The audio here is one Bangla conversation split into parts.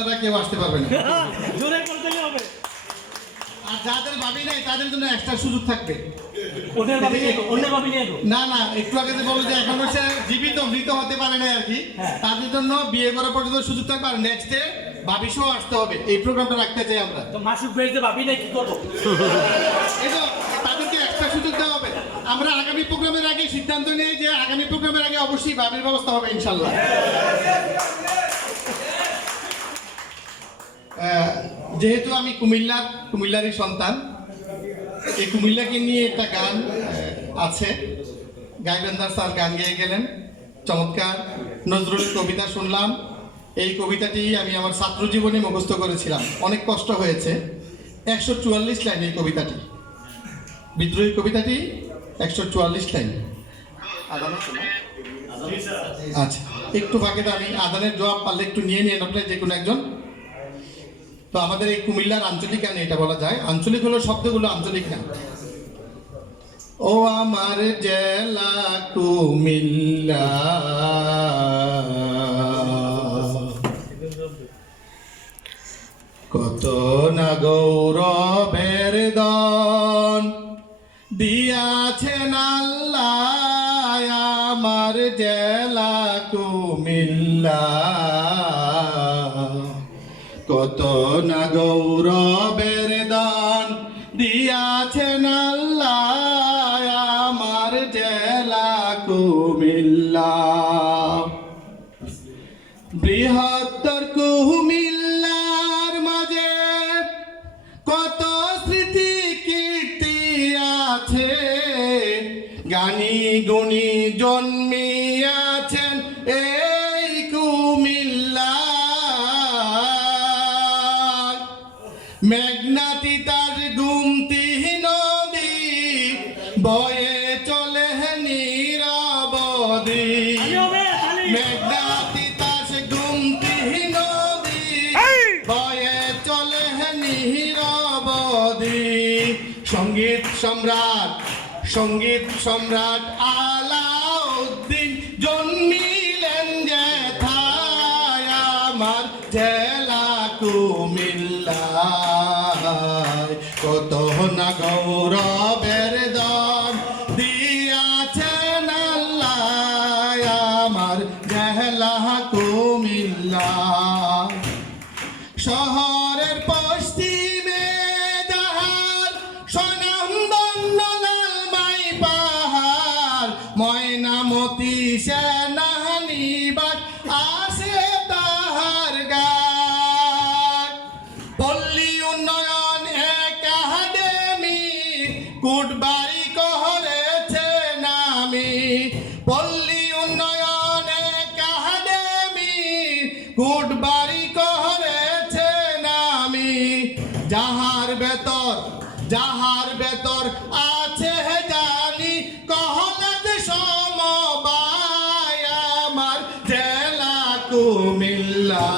ছাড়া কেউ আসতে পারবে না। জোরে করে দিলে হবে। আর যাদের ভাবি নাই তাদের জন্য এক্সট্রা সুযোগ থাকবে। ওদের ভাবি নিয়ে গো, অন্য ভাবি নিয়ে গো। না না, একটু আগে যে বললো যে এখন হচ্ছে জীবিত মৃত হতে পারে না আর কি, হ্যাঁ। তাদের জন্য বিয়ে করা পর্যন্ত সুযোগ থাকবে। আর নেক্সটে ভাবি সহ আসতে হবে, এই প্রোগ্রামটা রাখতে চাই আমরা। তো মাসুক বেড়ে ভাবি নাই কি করবো? এই তো তাদেরকে এক্সট্রা সুযোগ দেওয়া হবে। আমরা আগামী প্রোগ্রামের আগে সিদ্ধান্ত নিই যে আগামী প্রোগ্রামের আগে অবশ্যই ভাবির ব্যবস্থা হবে ইনশাল্লাহ। যেহেতু আমি কুমিল্লারই সন্তান, এই কুমিল্লাকে নিয়ে একটা গান আছে, গাইবান্ধার স্যার গান গেয়ে গেলেন, চমৎকার নজরুল কবিতা শুনলাম। এই কবিতাটি আমি আমার ছাত্র জীবনে মুখস্থ করেছিলাম, অনেক কষ্ট হয়েছে। 144 লাইন এই কবিতাটি, বিদ্রোহী কবিতাটি 144 লাইন। আচ্ছা, একটু ফাঁকে আমি আদানের জবাব পারলে একটু নিয়ে নিন আপনার যে কোনো একজন। তো আমাদের এই কুমিল্লার আঞ্চলিক গানে এটা বলা যায়, আঞ্চলিক হলো শব্দগুলো আঞ্চলিক না। ও আমার জেলা কুমিল্লা, কত না গৌরবের দন দিয়াছেন আল্লাহ আমার জেলা কুমিল্লা, কত না গৌরবের দান দিয়াছেন আল্লাহ আমার জেলা কুমিল্লা। বৃহত্তর কুমিল্লার মাঝে কত স্মৃতি কীর্তি আছে, জ্ঞানী গুণী জন্মিয়াছেন এই কুমিল্লা। মেঘনাতি তার গুমতি নদী বয়ে চলে নীরবদি, মেঘনাতি তার গুমতি নদী বয়ে চলে নীরবদি। সঙ্গীত সম্রাট আলাউদ্দিন জন্মিলেন যেথায় আমার জেলা কুমিল্লা, কত না গৌরবের দান দিয়াছেন আল্লাহ আমার জেলা কুমিল্লা। শহরের পশ্চিমে যাহার স্বনামধন্য লালমাই পাহাড়, ময়নামতি সেনানিবাস আছে তাহার গায়। পল্লী উন্নয়ন একাডেমি কুটবাড়ি করেছে নামি, পল্লী উন্নয়ন একাডেমি কুটবাড়ি করেছে নামি। যাহার বেতর আছে জানি কহলাদ সমবায় আমার জেলা কুমিল্লা,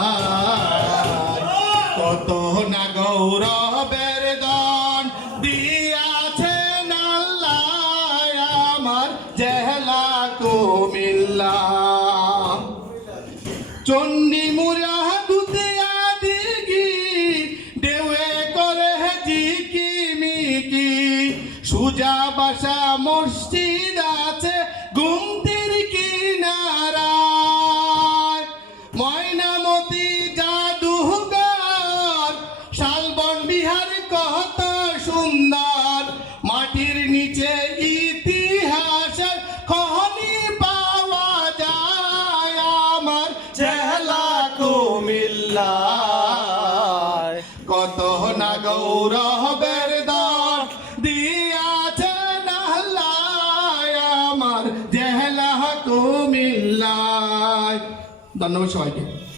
কত না গৌরবের দান দিয়াছেন আল্লাহ আমার জেলা কুমিল্লা। চণ্ডী মুরা দুতিয়া দিঘি ঢেউয়ে করে জিকি মিকি, সুজা বাসা মসজিদ আছে গুমতির কিনারায়। ময়নামতি জাদুঘর শালবন বিহার কত সুন্দর, মাটির নিচে ইতিহাসের খনি পাওয়া যায় আমার জেলা কুমিল্লা, কত না গৌরবের দান দিয়াছেন আল্লাহ আমার জেলা কুমিল্লা। ধন্যবাদ সবাইকে।